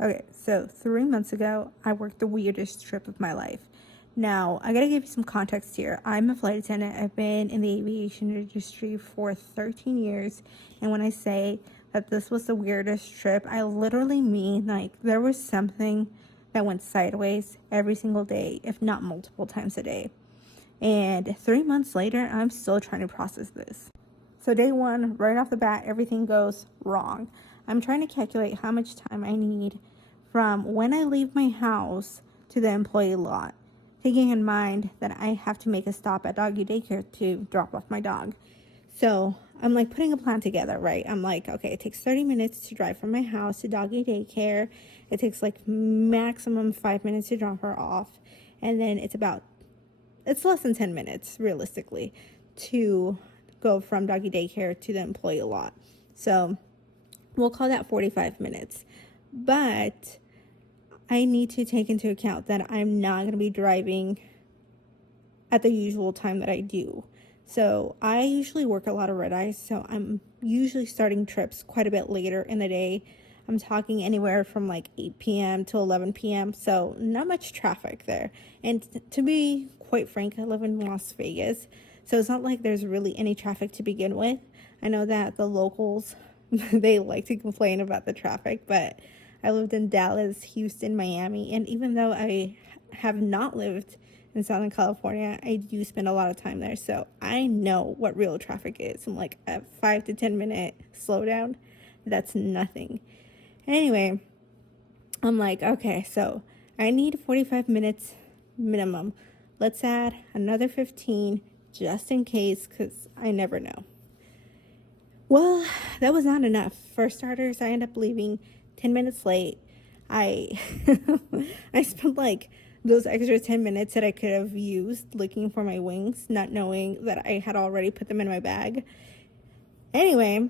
Okay, so 3 months ago, I worked the weirdest trip of my life. Now, I gotta give you some context here. I'm a flight attendant. I've been in the aviation industry for 13 years. And when I say that this was the weirdest trip, I literally mean like there was something that went sideways every single day, if not multiple times a day. And 3 months later, I'm still trying to process this. So, day one, right off the bat, everything goes wrong. I'm trying to calculate how much time I need from when I leave my house to the employee lot, taking in mind that I have to make a stop at doggy daycare to drop off my dog. So, I'm like putting a plan together, right? I'm like, okay, it takes 30 minutes to drive from my house to doggy daycare. It takes like maximum 5 minutes to drop her off. And then it's less than 10 minutes realistically to go from doggy daycare to the employee lot. So we'll call that 45 minutes. But I need to take into account that I'm not going to be driving at the usual time that I do. So I usually work a lot of red eyes, so I'm usually starting trips quite a bit later in the day. I'm talking anywhere from like 8 p.m. to 11 p.m., so not much traffic there. And to be quite frank, I live in Las Vegas, so it's not like there's really any traffic to begin with. I know that the locals, they like to complain about the traffic, but I lived in Dallas, Houston, Miami, and even though I have not lived in Southern California, I do spend a lot of time there, so I know what real traffic is. I'm like a 5 to 10 minute slowdown, that's nothing. Anyway, I'm like, okay, so I need 45 minutes minimum. Let's add another 15 just in case, because I never know. Well, that was not enough. For starters, I end up leaving 10 minutes late. I I spent like those extra 10 minutes that I could have used looking for my wings, not knowing that I had already put them in my bag. Anyway,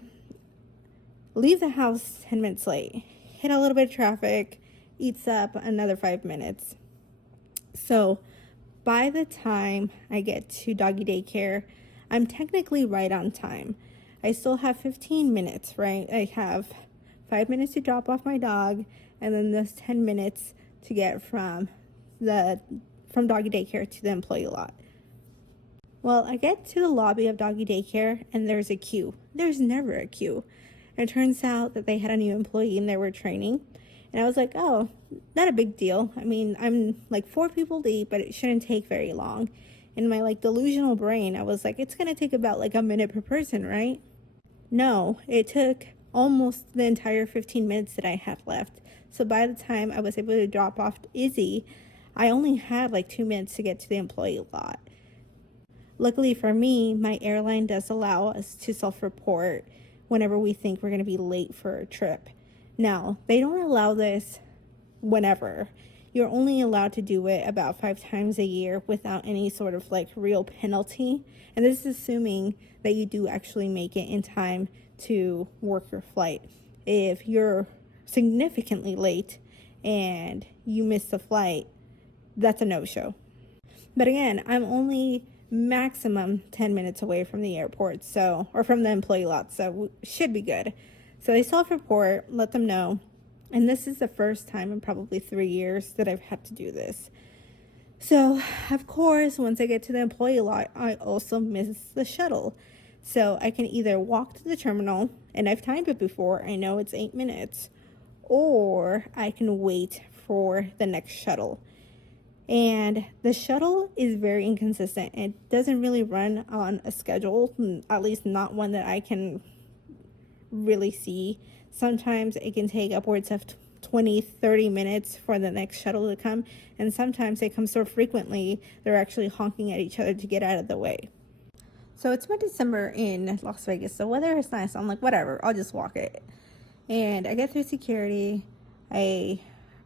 leave the house 10 minutes late, hit a little bit of traffic, eats up another 5 minutes. So by the time I get to doggy daycare, I'm technically right on time. I still have 15 minutes, right? I have 5 minutes to drop off my dog, and then those 10 minutes to get from doggy daycare to the employee lot. Well, I get to the lobby of doggy daycare, and there's a queue. There's never a queue. And it turns out that they had a new employee and they were training. And I was like, oh, not a big deal. I mean, I'm like 4 people deep, but it shouldn't take very long. In my like delusional brain, I was like, it's going to take about like a minute per person, right? No, it took almost the entire 15 minutes that I had left. So by the time I was able to drop off Izzy, I only had like 2 minutes to get to the employee lot. Luckily for me, my airline does allow us to self-report whenever we think we're going to be late for a trip. Now, they don't allow this whenever. You're only allowed to do it about 5 times a year without any sort of like real penalty. And this is assuming that you do actually make it in time to work your flight. If you're significantly late and you miss the flight, that's a no-show. But again, I'm only maximum 10 minutes away from the airport, or from the employee lot, so should be good. So they self-report, let them know. And this is the first time in probably 3 years that I've had to do this. So, of course, once I get to the employee lot, I also miss the shuttle. So I can either walk to the terminal, and I've timed it before, I know it's 8 minutes, or I can wait for the next shuttle. And the shuttle is very inconsistent. It doesn't really run on a schedule, at least not one that I can really see. Sometimes it can take upwards of 20-30 minutes for the next shuttle to come, and sometimes they come so frequently they're actually honking at each other to get out of the way. So it's mid-December in Las Vegas, the weather is nice. I'm like, whatever, I'll just walk it. And I get through security. I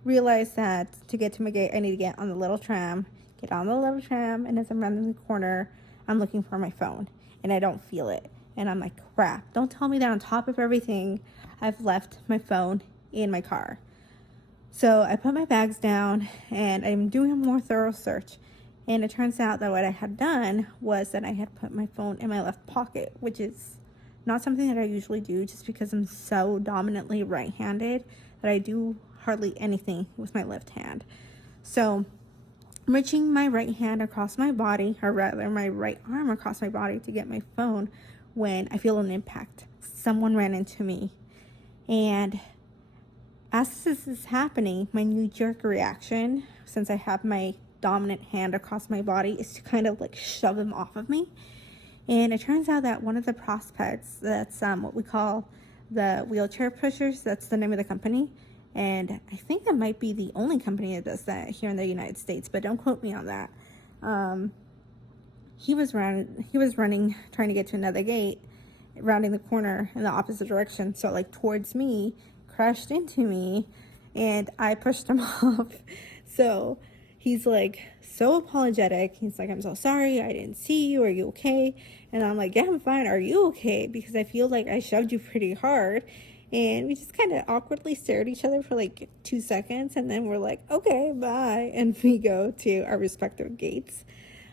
realize that to get to my gate I need to get on the little tram, and as I'm rounding the corner, I'm looking for my phone and I don't feel it. And I'm like, crap, don't tell me that on top of everything, I've left my phone in my car. So I put my bags down and I'm doing a more thorough search. And it turns out that what I had done was that I had put my phone in my left pocket, which is not something that I usually do just because I'm so dominantly right-handed but I do hardly anything with my left hand. So I'm reaching my right hand across my body, or rather my right arm across my body to get my phone when I feel an impact. Someone ran into me. And as this is happening, my knee-jerk reaction, since I have my dominant hand across my body, is to kind of like shove him off of me. And it turns out that one of the prospects, that's what we call the wheelchair pushers, that's the name of the company. And I think that might be the only company that does that here in the United States, but don't quote me on that. He was running, trying to get to another gate, rounding the corner in the opposite direction. So like towards me, crashed into me, and I pushed him off. So he's like so apologetic. He's like, I'm so sorry, I didn't see you. Are you okay? And I'm like, yeah, I'm fine. Are you okay? Because I feel like I shoved you pretty hard. And we just kind of awkwardly stare at each other for like 2 seconds. And then we're like, okay, bye. And we go to our respective gates.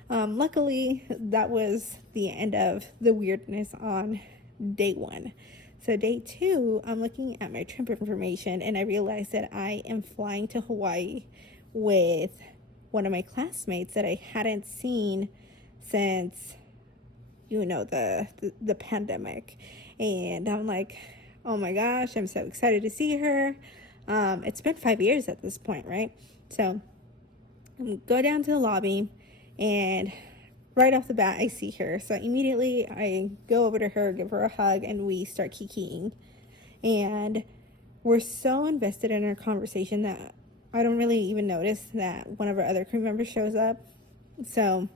Luckily, that was the end of the weirdness on day 1. So day 2, I'm looking at my trip information, and I realized that I am flying to Hawaii with one of my classmates that I hadn't seen since, the pandemic. And I'm like, oh my gosh, I'm so excited to see her. It's been 5 years at this point, right? So I go down to the lobby, and right off the bat, I see her. So immediately I go over to her, give her a hug, and we start kikiing. And we're so invested in our conversation that I don't really even notice that one of our other crew members shows up. So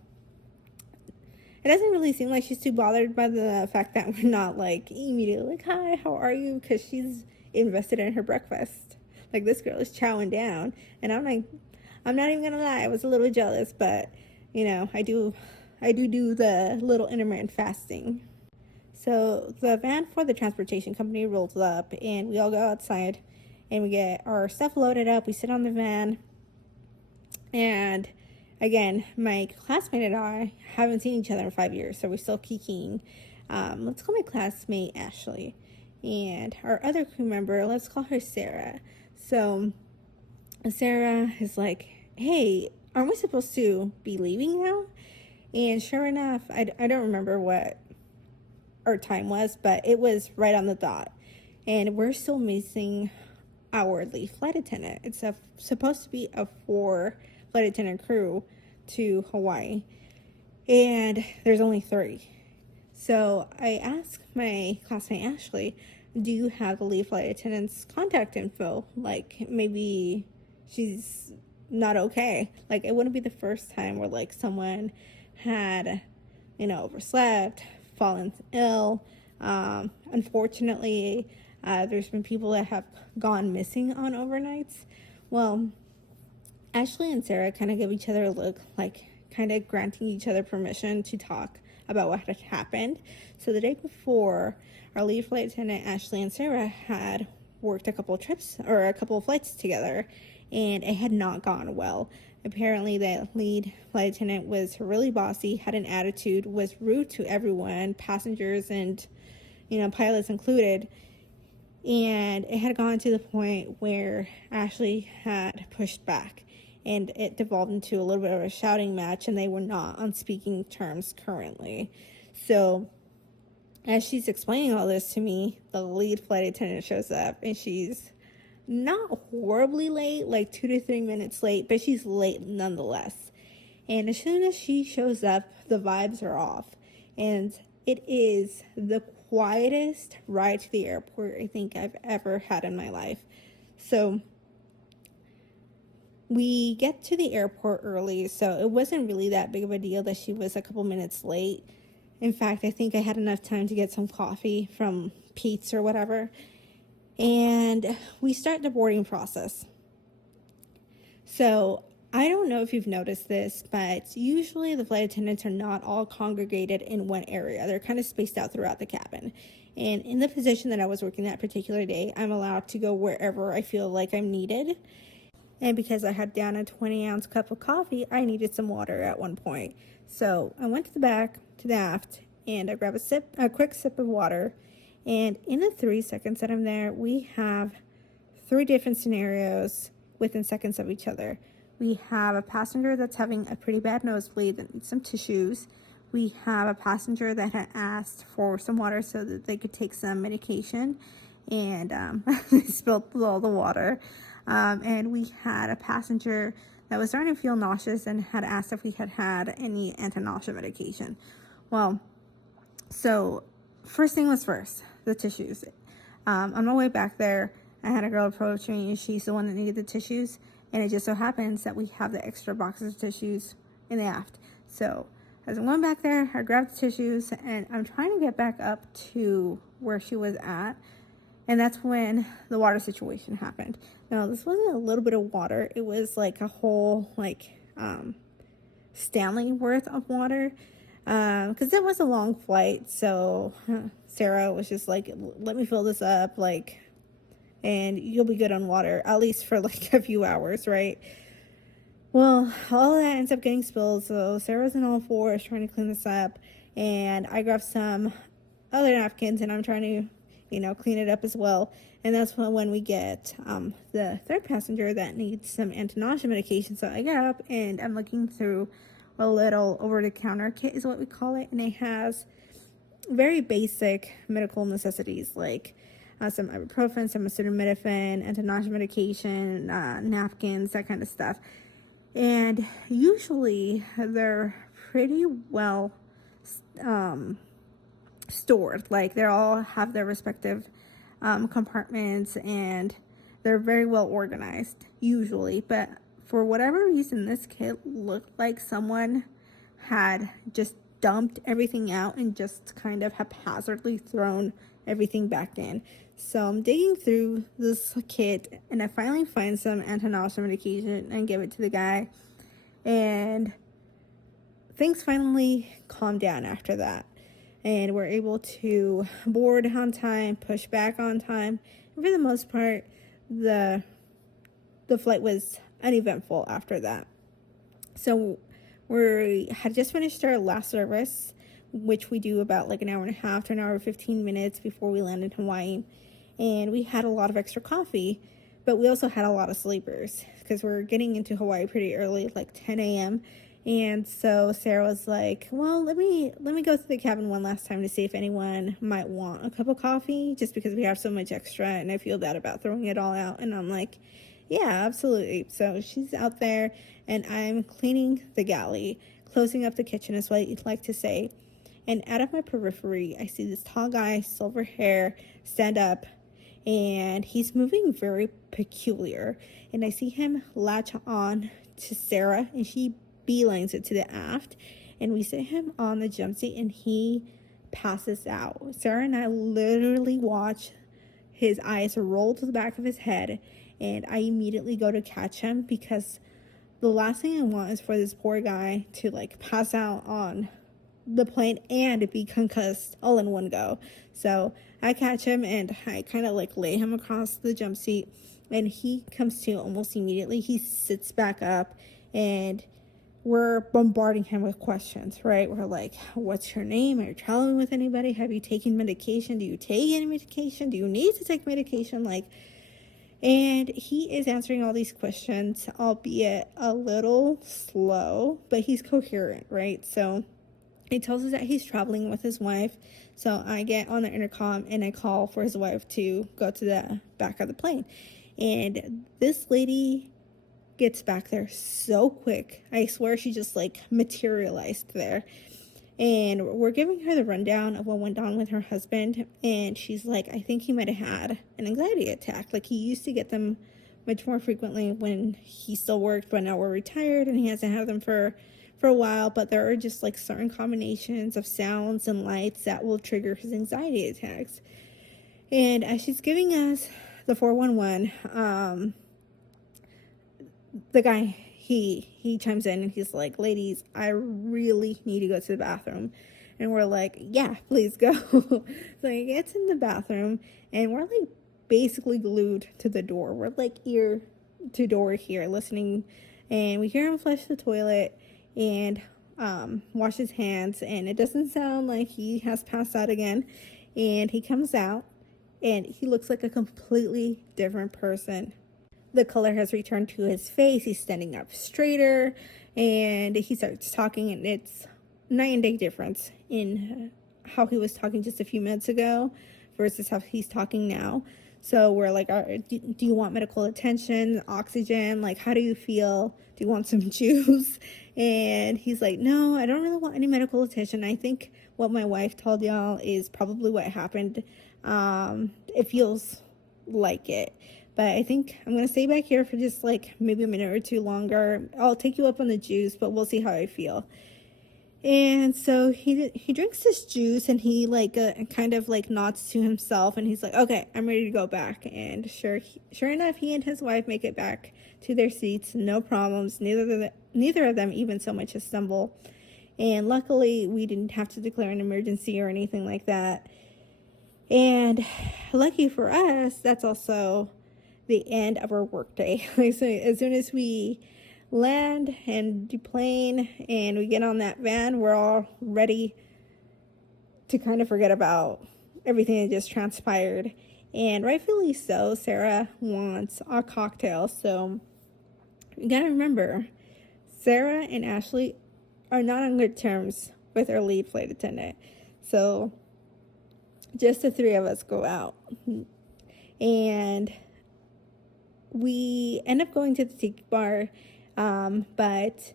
it doesn't really seem like she's too bothered by the fact that we're not like immediately like, hi, how are you? Because she's invested in her breakfast. Like, this girl is chowing down. And I'm like, I'm not even going to lie, I was a little jealous, but I do the little intermittent fasting. So the van for the transportation company rolls up, and we all go outside, and we get our stuff loaded up. We sit on the van, and again, my classmate and I haven't seen each other in 5 years, so we're still kikiing. Let's call my classmate Ashley, and our other crew member, let's call her Sarah. So Sarah is like, hey, aren't we supposed to be leaving now? And sure enough, I don't remember what our time was, but it was right on the dot. And we're still missing our lead flight attendant. It's supposed to be a 4 flight attendant crew to Hawaii, and there's only 3. So I asked my classmate Ashley, do you have the lead flight attendant's contact info? Like, maybe she's not okay. Like, it wouldn't be the first time where like someone had overslept, fallen ill. Unfortunately, there's been people that have gone missing on overnights. Well, Ashley and Sarah kind of give each other a look, like kind of granting each other permission to talk about what had happened. So the day before, our lead flight attendant Ashley and Sarah had worked a couple of flights together, and it had not gone well. Apparently, the lead flight attendant was really bossy, had an attitude, was rude to everyone, passengers and, pilots included. And it had gone to the point where Ashley had pushed back, and it devolved into a little bit of a shouting match, and they were not on speaking terms currently. So as she's explaining all this to me, the lead flight attendant shows up, and she's not horribly late, like 2 to 3 minutes late, but she's late nonetheless. And as soon as she shows up, the vibes are off. And it is the quietest ride to the airport I think I've ever had in my life. So we get to the airport early, so it wasn't really that big of a deal that she was a couple minutes late. In fact, I think I had enough time to get some coffee from Pete's or whatever. And we start the boarding process. So I don't know if you've noticed this, but usually the flight attendants are not all congregated in one area. They're kind of spaced out throughout the cabin. And in the position that I was working that particular day, I'm allowed to go wherever I feel like I'm needed. And because I had down a 20-ounce cup of coffee, I needed some water at one point. So I went to the back, to the aft, and I grabbed a quick sip of water. And in the 3 seconds that I'm there, we have three different scenarios within seconds of each other. We have a passenger that's having a pretty bad nosebleed that needs some tissues. We have a passenger that had asked for some water so that they could take some medication, and they spilled all the water. And we had a passenger that was starting to feel nauseous and had asked if we had had any anti-nausea medication. Well, so first thing was first, the tissues. On my way back there, I had a girl approach me, and she's the one that needed the tissues. And it just so happens that we have the extra boxes of tissues in the aft. So as I'm going back there, I grabbed the tissues, and I'm trying to get back up to where she was at. And that's when the water situation happened. Now, this wasn't a little bit of water. It was like a whole, Stanley worth of water. Because it was a long flight. So Sarah was just like, let me fill this up, and you'll be good on water, at least for a few hours, right? Well, all of that ends up getting spilled, so Sarah's in all fours trying to clean this up, and I grabbed some other napkins, and I'm trying to, clean it up as well. And that's when we get the third passenger that needs some anti-nausea medication. So I get up, and I'm looking through a little over-the-counter kit is what we call it, and it has very basic medical necessities like some ibuprofen, some acetaminophen, anti-nausea medication, napkins, that kind of stuff. And usually they're pretty well stored. Like, they all have their respective compartments, and they're very well organized usually. But for whatever reason, this kit looked like someone had just dumped everything out and just kind of haphazardly thrown everything back in. So I'm digging through this kit, and I finally find some anti-nausea medication and give it to the guy, and things finally calm down after that, and we're able to board on time, push back on time, and for the most part the flight was uneventful after that. So we had just finished our last service, which we do about an hour and a half to an hour and 15 minutes before we land in Hawaii. And we had a lot of extra coffee, but we also had a lot of sleepers because we're getting into Hawaii pretty early, 10 a.m. And so Sarah was like, well, let me go to the cabin one last time to see if anyone might want a cup of coffee, just because we have so much extra and I feel bad about throwing it all out. And I'm like, yeah, absolutely. So she's out there, and I'm cleaning the galley, closing up the kitchen is what you'd like to say. And out of my periphery, I see this tall guy, silver hair, stand up, and he's moving very peculiar. And I see him latch on to Sarah, and she beelines it to the aft. And we sit him on the jump seat, and he passes out. Sarah and I literally watch his eyes roll to the back of his head, and I immediately go to catch him, because the last thing I want is for this poor guy to pass out on the plane and be concussed all in one go. So I catch him, and I kind of lay him across the jump seat, and he comes to almost immediately. He sits back up, and we're bombarding him with questions, right? We're like, what's your name? Are you traveling with anybody? Have you taken medication? Do you take any medication? Do you need to take medication? And he is answering all these questions, albeit a little slow, but he's coherent, right? So he tells us that he's traveling with his wife. So I get on the intercom, and I call for his wife to go to the back of the plane. And this lady gets back there so quick. I swear she just materialized there. And we're giving her the rundown of what went on with her husband, and she's like, I think he might have had an anxiety attack. He used to get them much more frequently when he still worked, but now we're retired and he hasn't had them for a while. But there are just certain combinations of sounds and lights that will trigger his anxiety attacks. And as she's giving us the 411, the guy, he chimes in, and he's like, ladies, I really need to go to the bathroom. And we're like, yeah, please go. So he gets in the bathroom, and we're basically glued to the door. We're ear to door here listening, and we hear him flush the toilet and wash his hands, and it doesn't sound like he has passed out again. And he comes out, and he looks like a completely different person. The color has returned to his face. He's standing up straighter, and he starts talking, and it's night and day difference in how he was talking just a few minutes ago versus how he's talking now. So we're like, do you want medical attention, oxygen? Like, how do you feel? Do you want some juice? And he's like, no, I don't really want any medical attention. I think what my wife told y'all is probably what happened. It feels like it. But I think I'm going to stay back here for just like maybe a minute or two longer. I'll take you up on the juice, but we'll see how I feel. And so he drinks this juice, and he like kind of like nods to himself, and he's like, okay, I'm ready to go back. And sure enough, he and his wife make it back to their seats, no problems. Neither of them even so much as stumble. And luckily, we didn't have to declare an emergency or anything like that. And lucky for us, that's also the end of our workday. So as soon as we land and deplane and we get on that van, we're all ready to kind of forget about everything that just transpired. And rightfully so, Sarah wants a cocktail. So you gotta remember, Sarah and Ashley are not on good terms with our lead flight attendant. So just the three of us go out. And we end up going to the tiki bar. But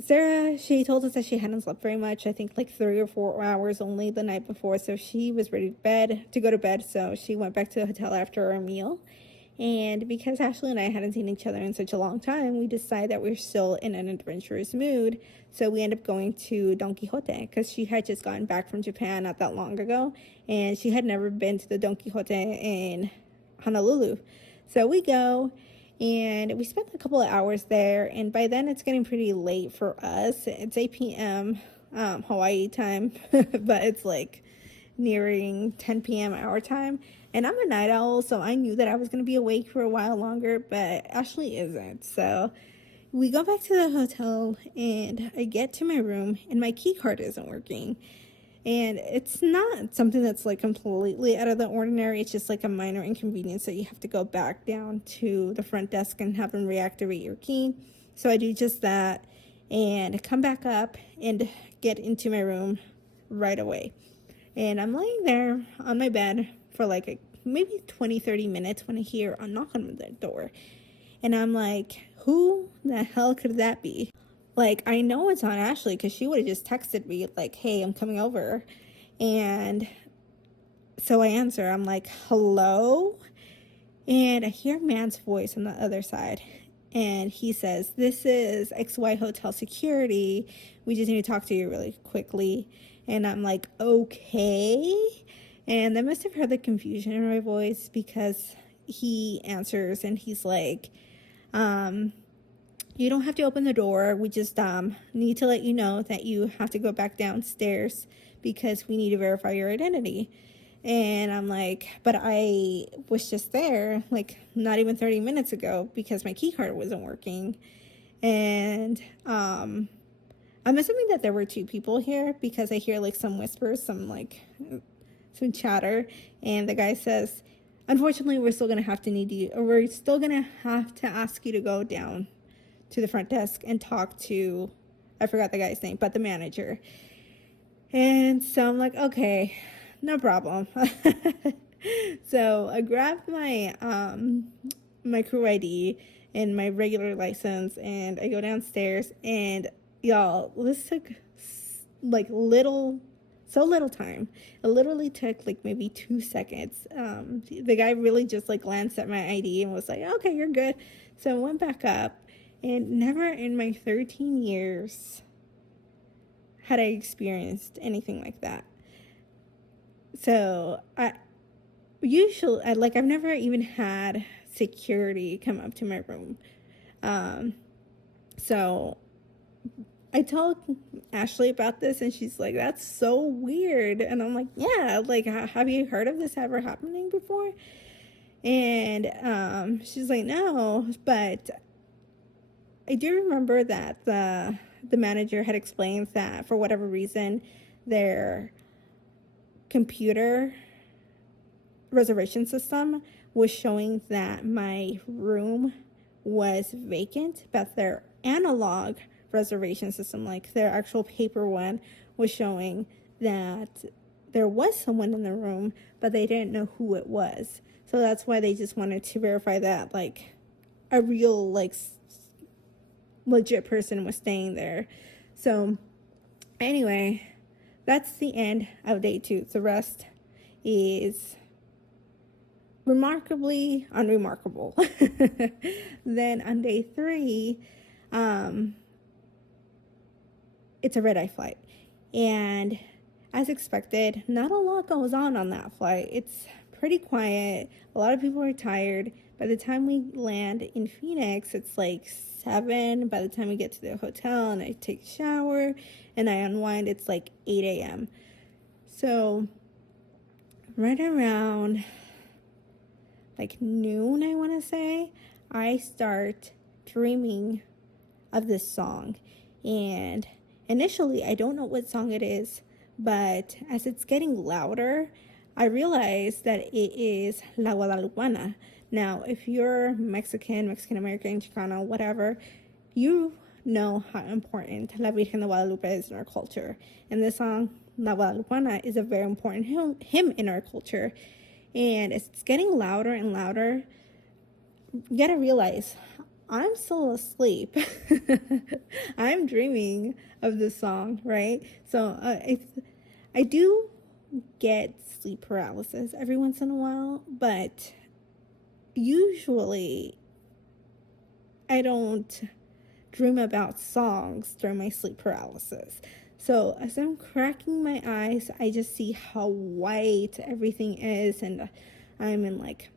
Sarah, she told us that she hadn't slept very much. I think like 3 or 4 hours only the night before. So she was ready to go to bed. So she went back to the hotel after our meal. And because Ashley and I hadn't seen each other in such a long time, we decided that we're still in an adventurous mood. So we ended up going to Don Quixote because she had just gotten back from Japan not that long ago. And she had never been to the Don Quixote in Honolulu. So we go, and we spent a couple of hours there, and by then it's getting pretty late for us. It's 8 p.m. Hawaii time, but it's like nearing 10 p.m. our time. And I'm a night owl, so I knew that I was going to be awake for a while longer, but Ashley isn't. So we go back to the hotel, and I get to my room, and my key card isn't working. And it's not something that's like completely out of the ordinary. It's just like a minor inconvenience that you have to go back down to the front desk and have them reactivate your key. So I do just that and come back up and get into my room right away. And I'm laying there on my bed for like maybe 20-30 minutes when I hear a knock on the door. And I'm like, who the hell could that be? Like, I know it's not Ashley because she would have just texted me like, hey, I'm coming over. And so I answer. I'm like, hello? And I hear a man's voice on the other side. And he says, this is XY Hotel Security. We just need to talk to you really quickly. And I'm like, okay. And they must have heard the confusion in my voice because he answers and he's like, you don't have to open the door. We just need to let you know that you have to go back downstairs because we need to verify your identity. And I'm like, but I was just there like not even 30 minutes ago because my key card wasn't working. And I'm assuming that there were two people here because I hear like some whispers, some chatter. And the guy says, unfortunately, we're still going to have to need you, or we're still going to have to ask you to go down to the front desk and talk to, I forgot the guy's name, but the manager. And so I'm like, okay, no problem. So I grabbed my my crew ID and my regular license, and I go downstairs, and y'all, this took like so little time. It literally took like maybe 2 seconds. The guy really just like glanced at my ID and was like, okay, you're good. So I went back up, and never in my 13 years had I experienced anything like that. So I've never even had security come up to my room. So I told Ashley about this, and she's like, that's so weird. And I'm like, yeah, like, have you heard of this ever happening before? And she's like, no, but I do remember that the manager had explained that for whatever reason, their computer reservation system was showing that my room was vacant, but their analog reservation system, like their actual paper one, was showing that there was someone in the room, but they didn't know who it was. So that's why they just wanted to verify that, like, a real, like, legit person was staying there. So anyway, that's the end of day 2. The rest is remarkably unremarkable. Then on day 3, it's a red-eye flight. And as expected, not a lot goes on that flight. It's pretty quiet. A lot of people are tired. By the time we land in Phoenix, it's like 7. By the time we get to the hotel and I take a shower and I unwind, it's like 8 a.m. So right around like noon, I want to say, I start dreaming of this song. And initially, I don't know what song it is, but as it's getting louder, I realize that it is La Guadalupana. Now, if you're Mexican American, Chicano, whatever, you know how important La Virgen de Guadalupe is in our culture. And this song, La Guadalupana, is a very important hymn in our culture. And as it's getting louder and louder, you gotta realize I'm still asleep. I'm dreaming of this song, right? So I do get sleep paralysis every once in a while, but usually I don't dream about songs during my sleep paralysis. So as I'm cracking my eyes, I just see how white everything is, and I'm in like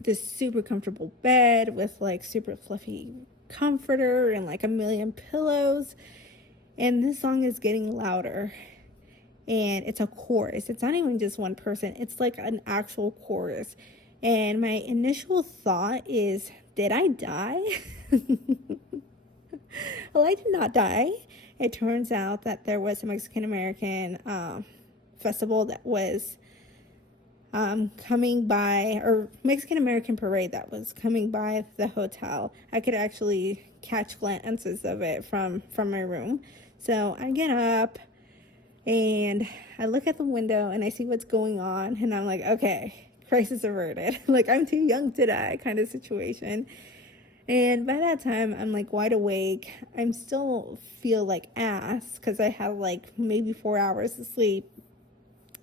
this super comfortable bed with like super fluffy comforter and like a million pillows. And this song is getting louder, and it's a chorus. It's not even just one person, it's like an actual chorus. And my initial thought is, did I die? Well, I did not die. It turns out that there was a Mexican American festival that was coming by, or Mexican American parade that was coming by the hotel. I could actually catch glances of it from my room. So I get up and I look at the window and I see what's going on, and I'm like, okay, crisis averted. Like, I'm too young to die kind of situation. And by that time, I'm like wide awake. I'm still feel like ass because I have like maybe 4 hours of sleep.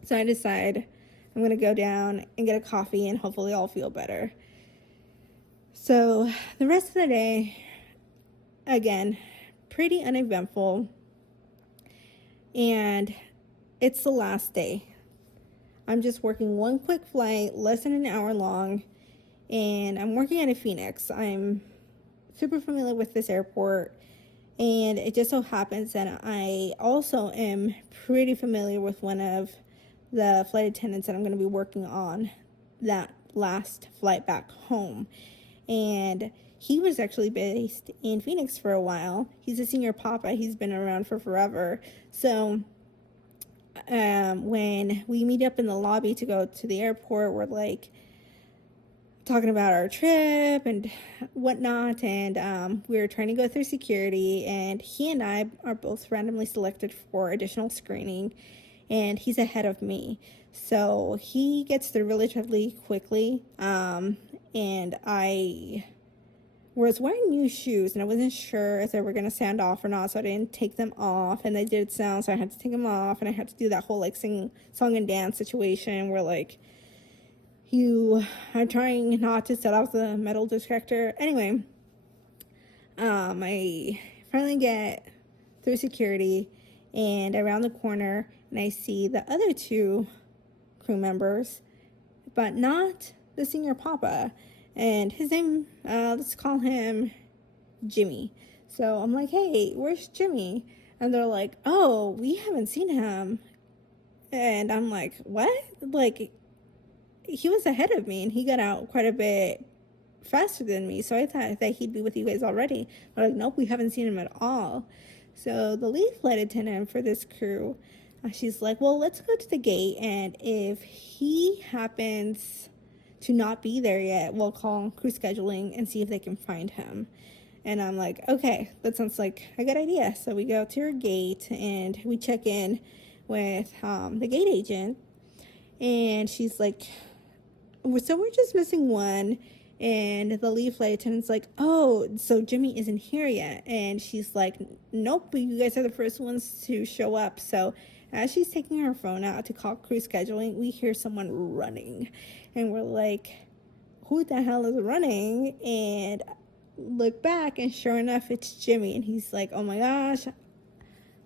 So I decide I'm going to go down and get a coffee and hopefully I'll feel better. So the rest of the day, again, pretty uneventful. And it's the last day. I'm just working one quick flight, less than an hour long. And I'm working out of Phoenix. I'm super familiar with this airport, and it just so happens that I also am pretty familiar with one of the flight attendants that I'm going to be working on that last flight back home. And he was actually based in Phoenix for a while. He's a senior papa. He's been around for forever. So when we meet up in the lobby to go to the airport, we're like talking about our trip and whatnot, and we were trying to go through security, and he and I are both randomly selected for additional screening, and he's ahead of me, so he gets through relatively quickly. And I was wearing new shoes, and I wasn't sure if they were going to sound off or not, so I didn't take them off, and they did sound, so I had to take them off, and I had to do that whole like sing song and dance situation where like I'm trying not to set off the metal detector. Anyway, I finally get through security and around the corner, and I see the other 2 crew members, but not the senior papa. And his name, let's call him Jimmy. So I'm like, hey, where's Jimmy? And they're like, oh, we haven't seen him. And I'm like, what? Like, he was ahead of me, and he got out quite a bit faster than me, so I thought that he'd be with you guys already. But like, nope, we haven't seen him at all. So the lead flight attendant for this crew she's like, well, let's go to the gate, and if he happens to not be there yet, we'll call crew scheduling and see if they can find him. And I'm like, okay, that sounds like a good idea. So we go to her gate and we check in with the gate agent, and she's like, so we're just missing one. And the lead flight attendant's like, oh, so Jimmy isn't here yet. And she's like, nope, but you guys are the first ones to show up. So as she's taking her phone out to call crew scheduling, we hear someone running. And we're like, who the hell is running? And look back, and sure enough, it's Jimmy. And he's like, oh my gosh,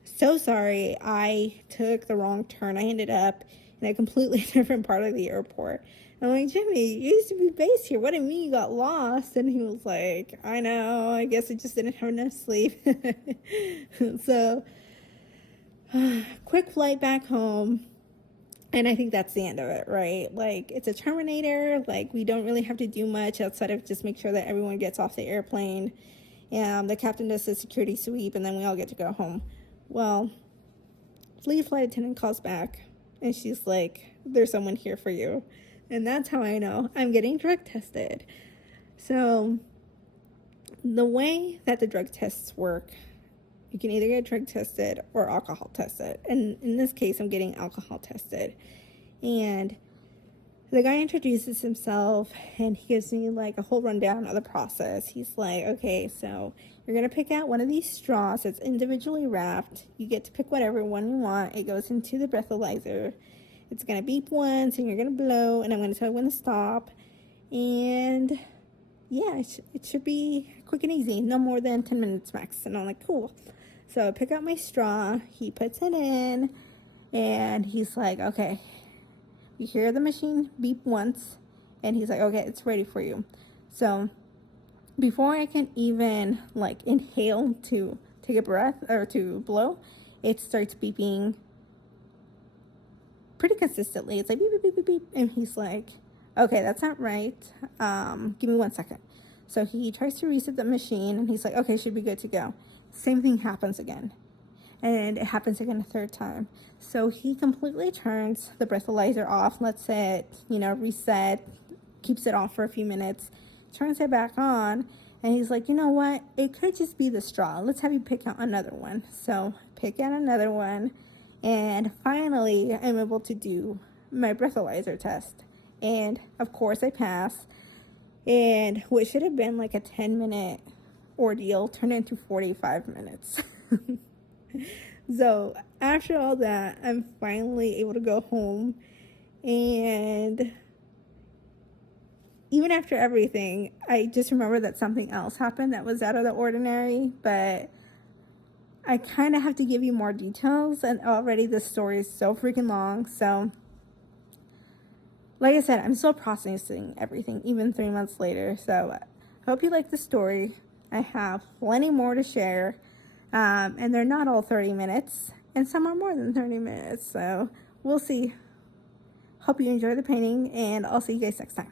so sorry, I took the wrong turn. I ended up in a completely different part of the airport. I'm like, Jimmy, you used to be based here. What do you mean you got lost? And he was like, I know, I guess I just didn't have enough sleep. So, quick flight back home. And I think that's the end of it, right? Like, it's a Terminator. Like, we don't really have to do much outside of just make sure that everyone gets off the airplane. And the captain does the security sweep, and then we all get to go home. Well, lead flight attendant calls back, and she's like, there's someone here for you. And that's how I know I'm getting drug tested. So the way that the drug tests work, you can either get drug tested or alcohol tested. And in this case, I'm getting alcohol tested. And the guy introduces himself, and he gives me like a whole rundown of the process. He's like, okay, so you're going to pick out one of these straws that's individually wrapped. You get to pick whatever one you want. It goes into the breathalyzer. It's going to beep once, and you're going to blow, and I'm going to tell you when to stop. And yeah, it should be quick and easy. No more than 10 minutes max. And I'm like, cool. So I pick out my straw. He puts it in, and he's like, okay. You hear the machine beep once, and he's like, okay, it's ready for you. So before I can even like inhale to take a breath or to blow, it starts beeping pretty consistently. It's like beep, beep, beep, beep, beep. And he's like, okay, that's not right. Give me 1 second. So he tries to reset the machine, and he's like, okay, should be good to go. Same thing happens again. And it happens again a third time. So he completely turns the breathalyzer off, lets it, reset, keeps it off for a few minutes, turns it back on, and he's like, you know what? It could just be the straw. Let's have you pick out another one. So pick out another one, and finally I'm able to do my breathalyzer test. And of course I pass. And what should have been like a 10-minute ordeal turned into 45 minutes. So after all that, I'm finally able to go home, and even after everything, I just remember that something else happened that was out of the ordinary, but I kind of have to give you more details, and already the story is so freaking long. So like I said, I'm still processing everything even 3 months later. So I hope you like the story. I have plenty more to share. And they're not all 30 minutes, and some are more than 30 minutes. So we'll see. Hope you enjoy the painting, and I'll see you guys next time.